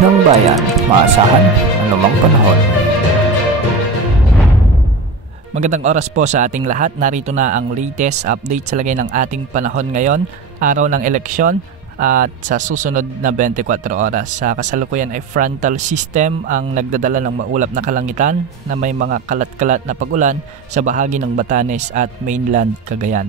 ng bayan, maasahan anumang panahon. Magandang oras po sa ating lahat. Narito na ang latest update sa lagay ng ating panahon ngayon, araw ng eleksyon at sa susunod na 24 oras. Sa kasalukuyan ay frontal system ang nagdadala ng maulap na kalangitan na may mga kalat-kalat na pag-ulan sa bahagi ng Batanes at mainland Cagayan.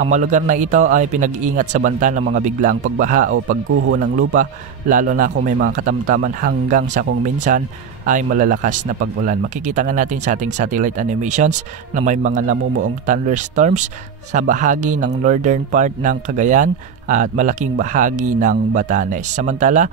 Ang mga lugar na ito ay pinag-iingat sa banta ng mga biglaang pagbaha o pagguho ng lupa, lalo na kung may mga katamtaman hanggang sa kung minsan ay malalakas na pag-ulan. Makikita nga natin sa ating satellite animations na may mga namumuong thunderstorms sa bahagi ng northern part ng Cagayan at malaking bahagi ng Batanes. Samantala,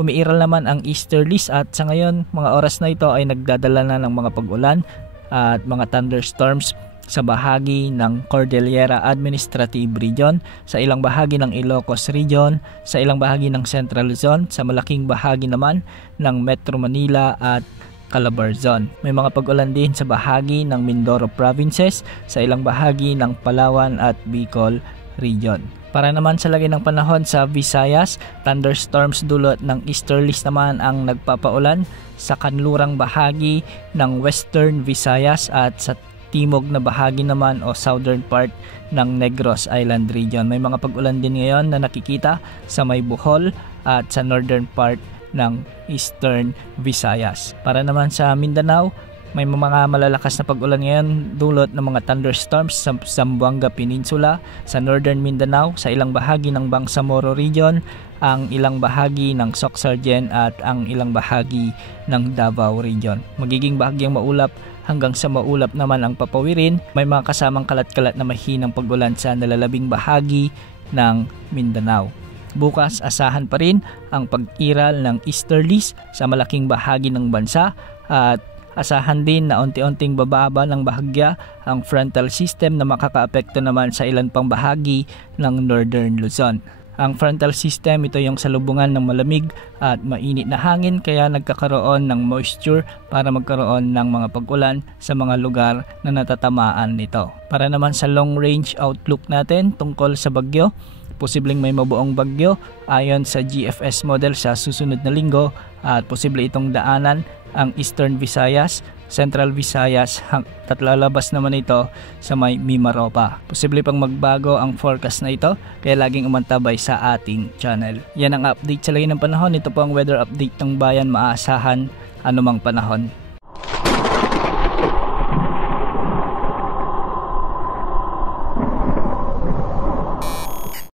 umiiral naman ang easterlies at sa ngayon mga oras na ito ay nagdadala na ng mga pag-ulan at mga thunderstorms sa bahagi ng Cordillera Administrative Region, sa ilang bahagi ng Ilocos Region, sa ilang bahagi ng Central Luzon, sa malaking bahagi naman ng Metro Manila at Calabarzon. May mga pag-ulan din sa bahagi ng Mindoro Provinces, sa ilang bahagi ng Palawan at Bicol Region. Para naman sa lagay ng panahon sa Visayas, thunderstorms dulot ng easterlies naman ang nagpapaulan sa kanlurang bahagi ng Western Visayas at sa timog na bahagi naman o southern part ng Negros Island Region. May mga pag-ulan din ngayon na nakikita sa may Bohol at sa northern part ng Eastern Visayas. Para naman sa Mindanao, may mga malalakas na pag-ulan ngayon dulot ng mga thunderstorms sa Zamboanga Peninsula, sa northern Mindanao, sa ilang bahagi ng Bangsamoro Region, ang ilang bahagi ng Soxargen at ang ilang bahagi ng Davao Region. Magiging bahagyang maulap hanggang sa maulap naman ang papawirin. May mga kasamang kalat-kalat na mahinang pag-ulan sa nalalabing bahagi ng Mindanao. Bukas, asahan pa rin ang pag-iral ng easterlies sa malaking bahagi ng bansa at asahan din na unti-unting bababa ng bahagya ang frontal system na makakaapekto naman sa ilan pang bahagi ng northern Luzon. Ang frontal system, ito yung salubungan ng malamig at mainit na hangin kaya nagkakaroon ng moisture para magkaroon ng mga pag-ulan sa mga lugar na natatamaan nito. Para naman sa long range outlook natin tungkol sa bagyo, posibleng may mabuong bagyo ayon sa GFS model sa susunod na linggo at posible itong daanan ang Eastern Visayas, Central Visayas at lalabas naman ito sa may Mimaropa. Posible pang magbago ang forecast na ito kaya laging umantabay sa ating channel. Yan ang update sa lagay ng panahon. Ito po ang weather update ng bayan, maasahan anumang panahon.